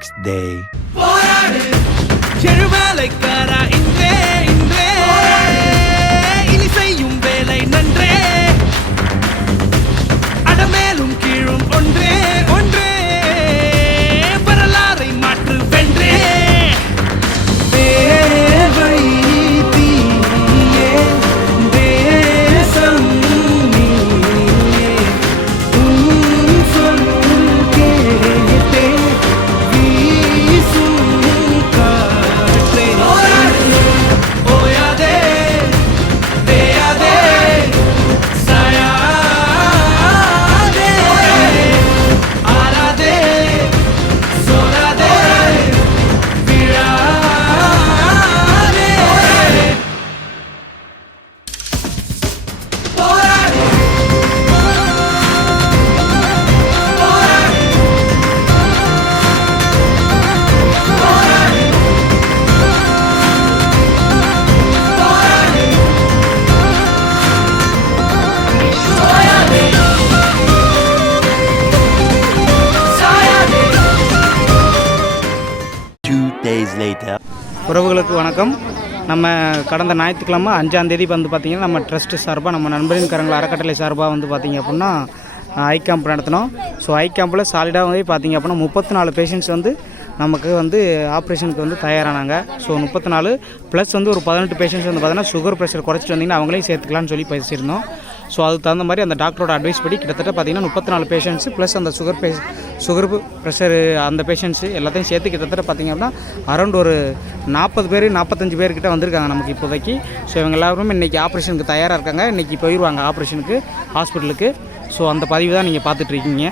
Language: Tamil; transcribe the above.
next day. உறவுகளுக்கு வணக்கம். நம்ம கடந்த ஞாயிற்றுக்கிழமை 5ஆம் தேதி வந்து பார்த்திங்கன்னா நம்ம ட்ரஸ்ட்டு சார்பாக நம்ம நண்பரின் கரங்கள் அறக்கட்டளை சார்பாக வந்து பார்த்திங்க அப்படின்னா ஐ கேம்ப் நடத்தினோம். ஸோ ஐ கேம்பில் சாலிடாக வந்து பார்த்திங்க அப்படின்னா 34 பேஷண்ட்ஸ் வந்து நமக்கு வந்து ஆப்ரேஷனுக்கு வந்து தயாரானாங்க. ஸோ 34 ப்ளஸ் வந்து ஒரு 18 பேஷண்ட்ஸ் வந்து பார்த்திங்கன்னா சுகர் ப்ரெஷர் குறைச்சிட்டு வந்திங்கன்னா அவங்களையும் சேர்த்துக்கலான்னு சொல்லி பேசியிருந்தோம். ஸோ அதுக்கு தகுந்த மாதிரி அந்த டாக்டரோட அட்வைஸ் படி கிட்டத்தட்ட பார்த்திங்கன்னா 34 பேஷண்ட்ஸு ப்ளஸ் அந்த சுகர் ப்ரெஷரு அந்த பேஷண்ட்ஸு எல்லாத்தையும் சேர்த்து கிட்டத்தட்ட பார்த்திங்க அப்படின்னா அரௌண்ட் ஒரு 40 பேர் 45 பேர்கிட்ட வந்திருக்காங்க நமக்கு இப்போதைக்கு. ஸோ இவங்க எல்லாருமே இன்றைக்கி ஆப்ரேஷனுக்கு தயாராக இருக்காங்க. இன்றைக்கி போயிடுவாங்க ஆப்ரேஷனுக்கு ஹாஸ்பிட்டலுக்கு. ஸோ அந்த பதிவு தான் நீங்கள் பார்த்துட்ருக்கீங்க.